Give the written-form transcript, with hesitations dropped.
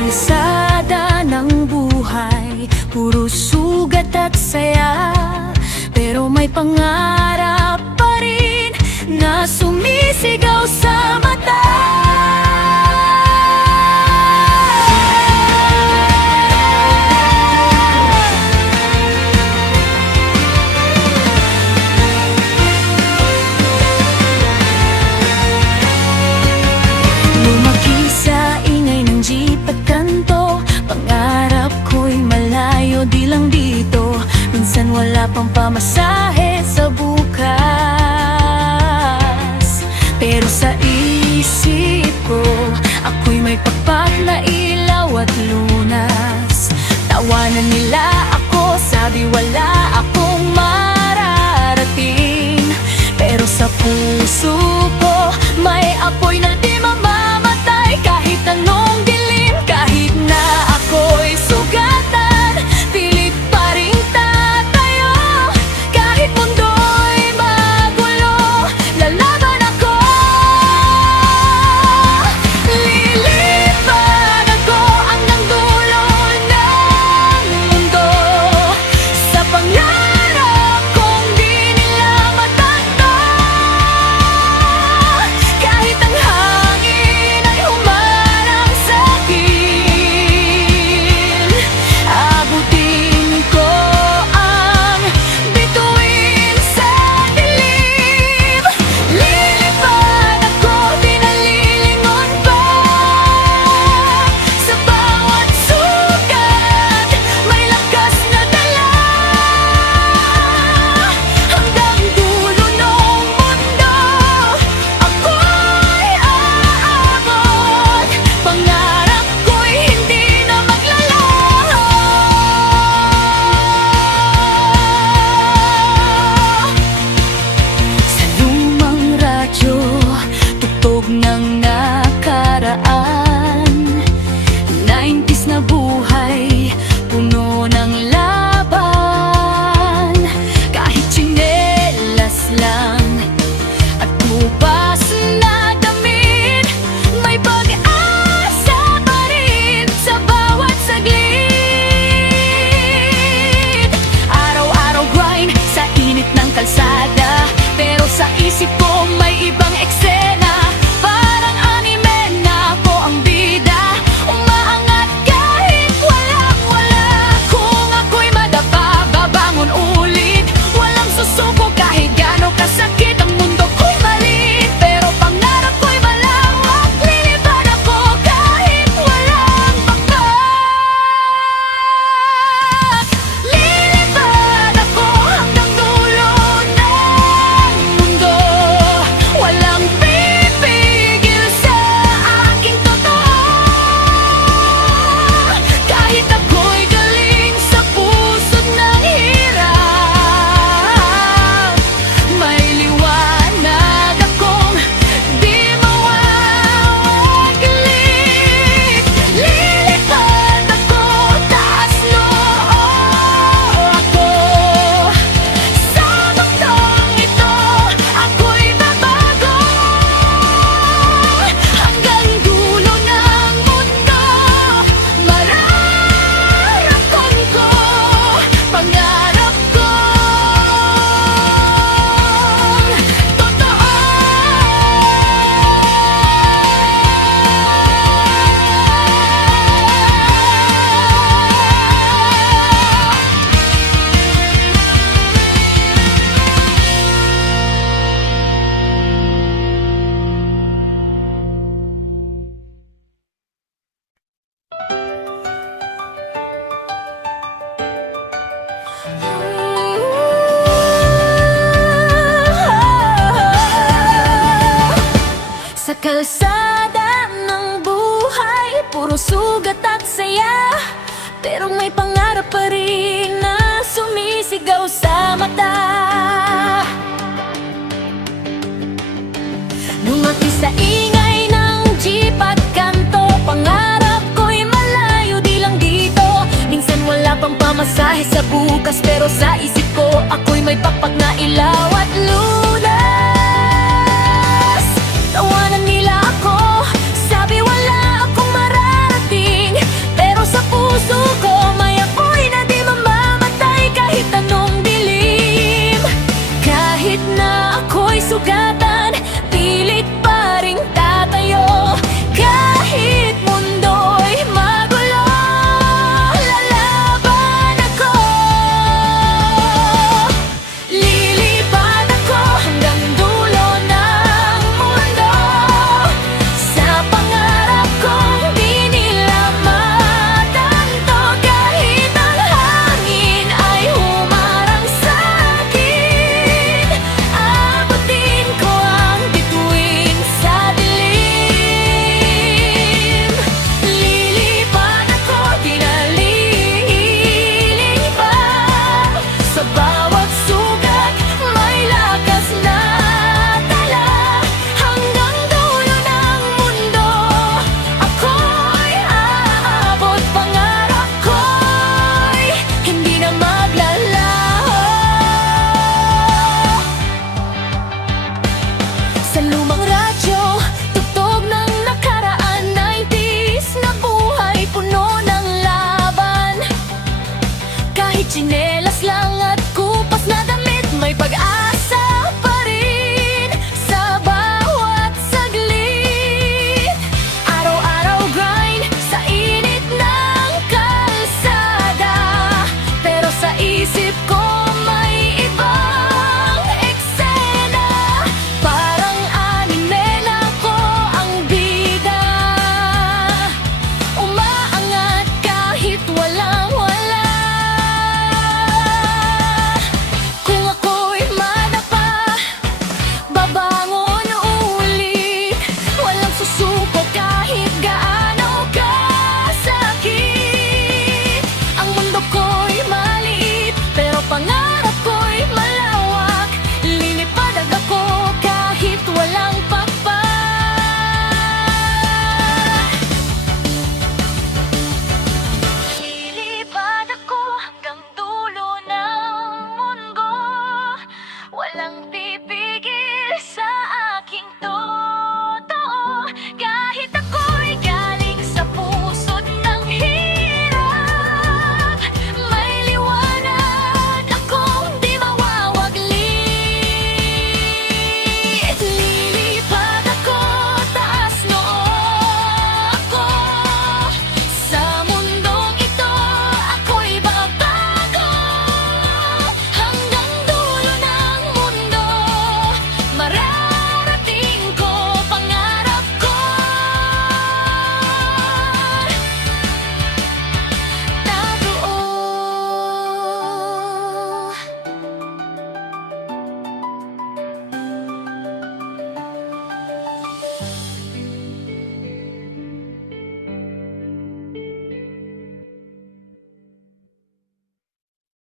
kalsada ng buhay, puro sugat at saya, pero may pangarap pa rin na sumisigaw sa mata. Lumaki sa ingay ng jeep at kanto, pangarap ko'y malayo, di lang dito. Minsan wala pang pamasahe sa bukas, pero sa isip ko, ako'y may pakpak na ilaw at lunas. Tawanan nila ako, sabi wala akong mararating, pero sa puso ko may apoy na di mamamatay. Kahit anong dilim, kahit na ako'y sugatan, pilit pa rin tatayo. Kahit mundo'y magulo, lalaban ako. Lilipad ako hanggang dulo ng mundo, sa pangarap kong di nila matanto. Kahit ang hangin ay humarang sa'kin, abutin ko ang bituin sa dilim. Lilipad ako, di nalilingon pa, sa bawat sugat may lakas na dala. Hanggang dulo ng mundo ako'y aabot, pangarap ko'y hindi na maglalaho. Sa lumang radyo, tugtog ng nakaraan, 90s na buhay, puno ng laban. Kahit tsinelas lang at bukas na damit, may pag-asa pa rin sa bawat saglit. Araw-araw grind sa init ng kalsada, pero sa isip ko may ibang eksena. Parang anime na ako ang bida, umaangat kahit walang-wala. Kung ako'y madapa, babangon ulit, walang susuko kahit gaano kasakit ang mundo ko'y maliit. Pero pangarap ko'y malawak, lilipad ako kahit walang bakbak. Lilipad ako hanggang dulo ng mundo, walang pipigil sa aking totoo. Kahit ako'y galing sa pusod ng hirap, may liwanag akong di mawawaglit. Lilipad ako, taas noo ako, sa mundong ito ako'y babago. Hanggang dulo ng mundo mararating ko, pangarap kong totoo. Sa kalsada ng buhay, puro sugat at saya, pero may pangarap pa rin na sumisigaw sa mata. Lumaki sa ingay ng jeep at kanto, pangarap ko'y malayo, di lang dito. Minsan wala pang pamasahe sa bukas, pero sa isip ko ako'y may pakpak na ilaw at lunas. Tawanan nila ako, sabi wala akong mararating, chinelas